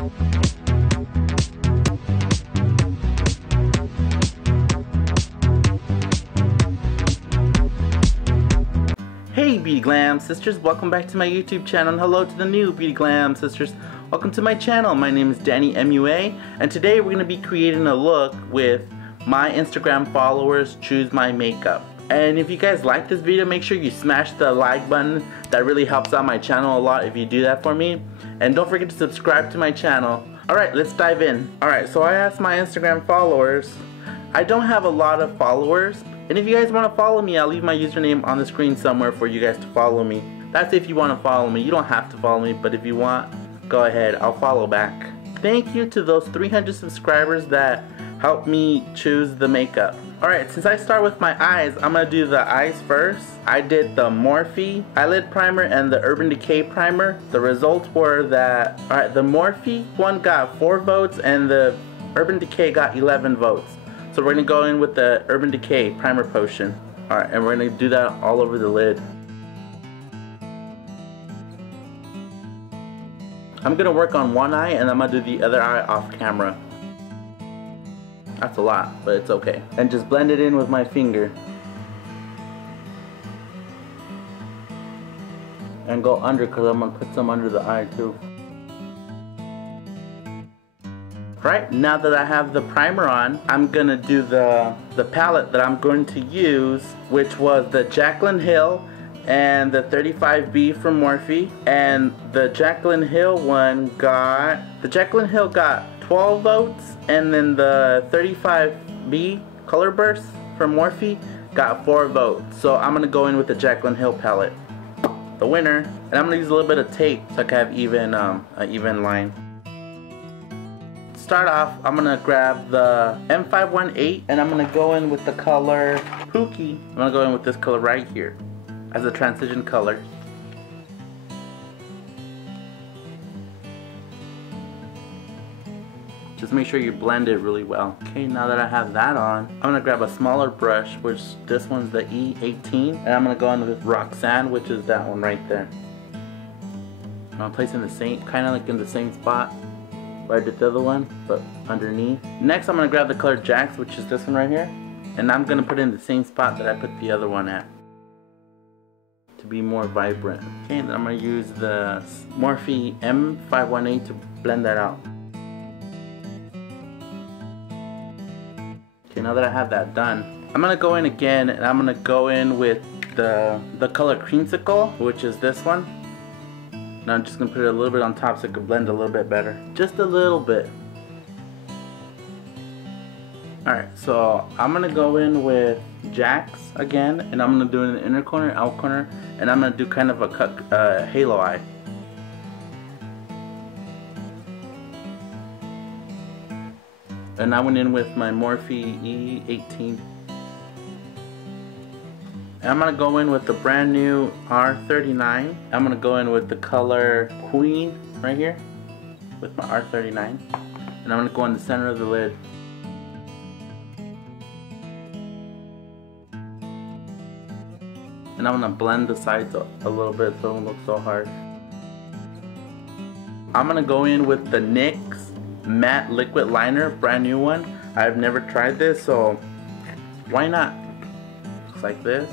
Hey Beauty Glam sisters, welcome back to my YouTube channel, and hello to the new Beauty Glam sisters. Welcome to my channel. My name is Danny MUA, and today we're going to be creating a look with my Instagram followers choose my makeup. And if you guys like this video, make sure you smash the like button. That really helps out my channel a lot if you do that for me. And don't forget to subscribe to my channel. Alright, let's dive in. Alright, so I asked my Instagram followers. I don't have a lot of followers, and if you guys want to follow me, I'll leave my username on the screen somewhere for you guys to follow me. That's if you want to follow me. You don't have to follow me, but if you want, go ahead. I'll follow back. Thank you to those 300 subscribers that helped me choose the makeup. Alright, since I start with my eyes, I'm going to do the eyes first. I did the Morphe eyelid primer and the Urban Decay primer. The results were that, alright, the Morphe one got 4 votes and the Urban Decay got 11 votes. So we're going to go in with the Urban Decay primer potion. Alright, and we're going to do that all over the lid. I'm going to work on one eye and I'm going to do the other eye off camera. That's a lot, but it's okay. And just blend it in with my finger. And go under, because I'm going to put some under the eye too. Right, now that I have the primer on, I'm gonna do the palette that I'm going to use, which was the Jaclyn Hill and the 35B from Morphe. And the Jaclyn Hill one got, the Jaclyn Hill got 12 votes, and then the 35B Color Burst from Morphe got 4 votes. So I'm gonna go in with the Jaclyn Hill palette, the winner, and I'm gonna use a little bit of tape so I can have even an even line. Start off, I'm gonna grab the M518 and I'm gonna go in with the color Pookie. I'm gonna go in with this color right here as a transition color. Just make sure you blend it really well. Okay, now that I have that on, I'm gonna grab a smaller brush, which this one's the E18, and I'm gonna go in with Roxanne, which is that one right there. I'm gonna place it in the same, kind of like in the same spot where I did the other one, but underneath. Next, I'm gonna grab the color Jax, which is this one right here, and I'm gonna put it in the same spot that I put the other one at to be more vibrant. Okay, then I'm gonna use the Morphe M518 to blend that out. Okay, now that I have that done, I'm gonna go in again, and I'm gonna go in with the color Creamsicle, which is this one. Now I'm just going to put it a little bit on top so it can blend a little bit better. Just a little bit. Alright, so I'm going to go in with Jax again, and I'm going to do it in the inner corner, out corner, and I'm going to do kind of a halo eye. And I went in with my Morphe E18. I'm going to go in with the brand new R39. I'm going to go in with the color Queen right here with my R39. And I'm going to go in the center of the lid. And I'm going to blend the sides a little bit so it won't look so hard. I'm going to go in with the NYX Matte Liquid Liner, brand new one. I've never tried this, so why not? Looks like this.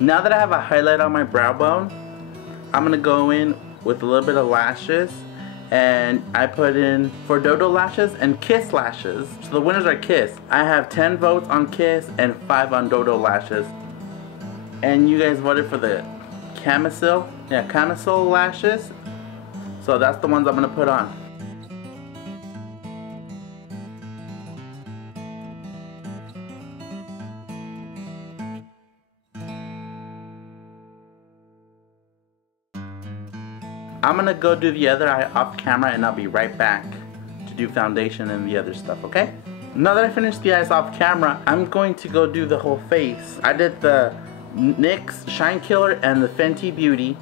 Now that I have a highlight on my brow bone, I'm going to go in with a little bit of lashes, and I put in for Dodolashes and Kiss lashes. So the winners are Kiss. I have 10 votes on Kiss and 5 on Dodolashes. And you guys voted for camisole lashes. So that's the ones I'm gonna put on. I'm gonna go do the other eye off camera and I'll be right back to do foundation and the other stuff, okay? Now that I finished the eyes off camera, I'm going to go do the whole face. I did the NYX Shine Killer and the Fenty Beauty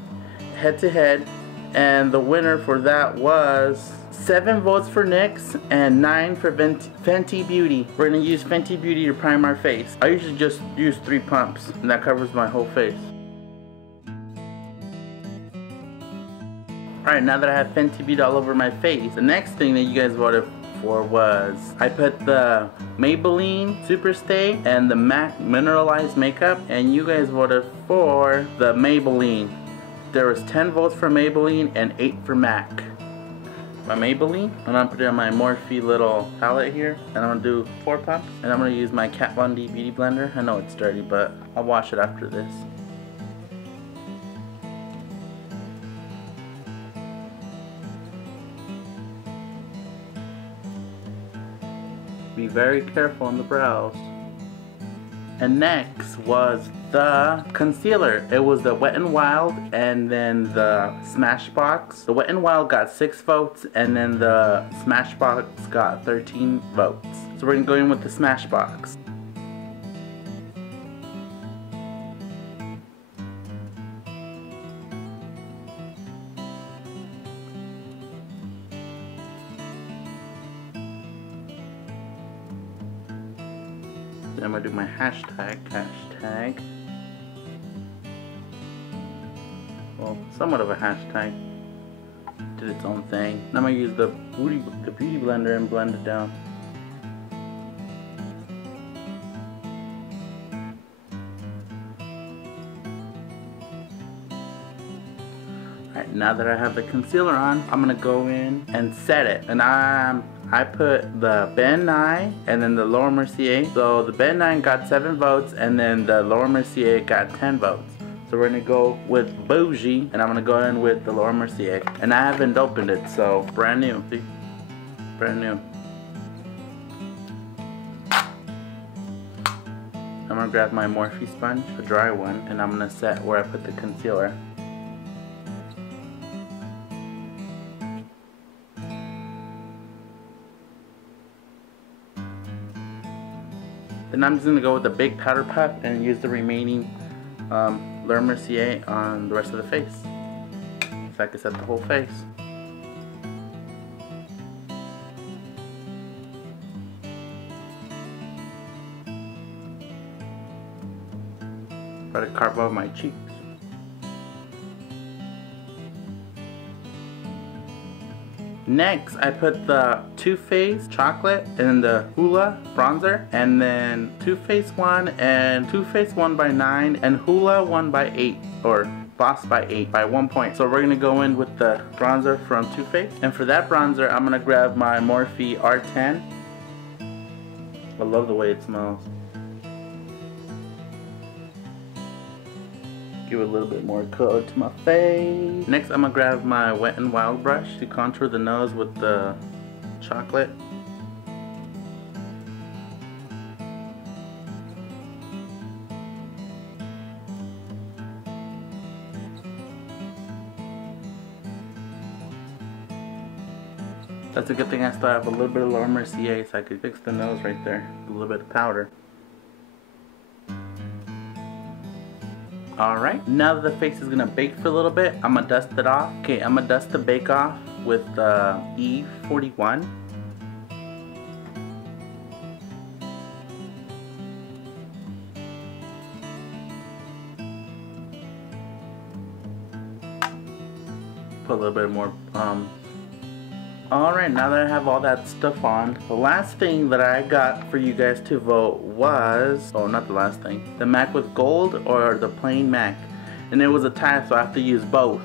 head to head, and the winner for that was 7 votes for NYX and 9 for Fenty Beauty. We're gonna use Fenty Beauty to prime our face. I usually just use 3 pumps and that covers my whole face. Alright, now that I have Fenty Beauty all over my face, the next thing that you guys voted for was I put the Maybelline Superstay and the MAC Mineralized Makeup, and you guys voted for the Maybelline. There was 10 votes for Maybelline and 8 for MAC. My Maybelline, and I'm gonna put it on my Morphe little palette here, and I'm gonna do 4 pumps, and I'm gonna use my Kat Von D Beauty Blender. I know it's dirty, but I'll wash it after this. Be very careful on the brows. And next was the concealer. It was the Wet n Wild and then the Smashbox. The Wet n Wild got 6 votes and then the Smashbox got 13 votes. So we're gonna go in with the Smashbox. Then I'm gonna do my hashtag. Well, somewhat of a hashtag. Did its own thing. Now I'm gonna use the beauty blender and blend it down. Alright, now that I have the concealer on, I'm gonna go in and set it. And I put the Ben Nye and then the Laura Mercier. So the Ben Nye got 7 votes and then the Laura Mercier got 10 votes. So we're gonna go with Bougie and I'm gonna go in with the Laura Mercier. And I haven't opened it, so brand new. See? Brand new. I'm gonna grab my Morphe sponge, a dry one, and I'm gonna set where I put the concealer. Then I'm just going to go with the big powder puff and use the remaining Laura Mercier on the rest of the face. So I can set the whole face. Try to carve out my cheeks. Next, I put the Too Faced Chocolate and the Hoola bronzer, and then Too Faced one and Too Faced 1x9 and Hoola 1x8 or Boss by 8 by 1 point. So we're gonna go in with the bronzer from Too Faced, and for that bronzer, I'm gonna grab my Morphe R10. I love the way it smells. Give it a little bit more color to my face. Next, I'm gonna grab my Wet n Wild brush to contour the nose with the chocolate. That's a good thing I still have a little bit of Laura Mercier, so I could fix the nose right there. A little bit of powder. Alright, now that the face is gonna bake for a little bit, I'm gonna dust it off. Okay, I'm gonna dust the bake off with the E41. Put a little bit more Alright, now that I have all that stuff on, the last thing that I got for you guys to vote was, oh, not the last thing, the MAC with gold or the plain MAC. And it was a tie, so I have to use both.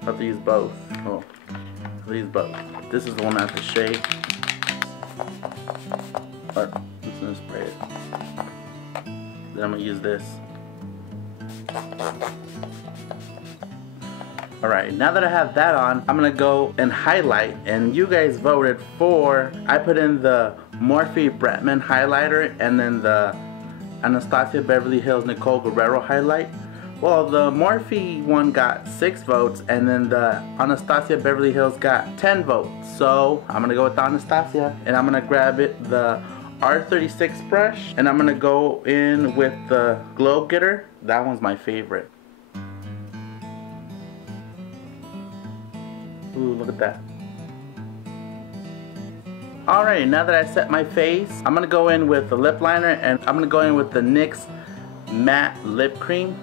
I have to use both. Oh, I have to use both. This is the one I have to shade. Or, I'm just gonna spray it. Then I'm gonna use this. Alright, now that I have that on, I'm gonna go and highlight, and you guys voted for, I put in the Morphe Bretman highlighter and then the Anastasia Beverly Hills Nicole Guerrero highlight. Well, the Morphe one got 6 votes and then the Anastasia Beverly Hills got 10 votes. So I'm gonna go with the Anastasia, and I'm gonna grab the R36 brush, and I'm gonna go in with the Glow Getter. That one's my favorite. Ooh, look at that. Alright, now that I set my face, I'm gonna go in with the lip liner, and I'm gonna go in with the NYX Matte Lip Cream.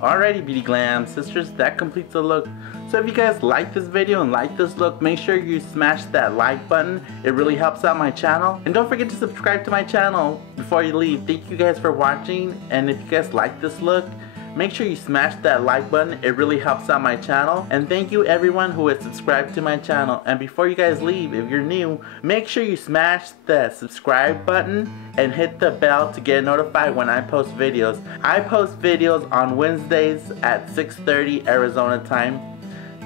Alrighty, Beauty Glam sisters, that completes the look. So if you guys like this video and like this look, make sure you smash that like button. It really helps out my channel. And don't forget to subscribe to my channel before you leave. Thank you guys for watching, and if you guys like this look, make sure you smash that like button. It really helps out my channel. And thank you everyone who has subscribed to my channel. And before you guys leave, if you're new, make sure you smash the subscribe button and hit the bell to get notified when I post videos. I post videos on Wednesdays at 6:30 Arizona time.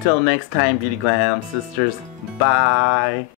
Till next time, Beauty Glam sisters. Bye.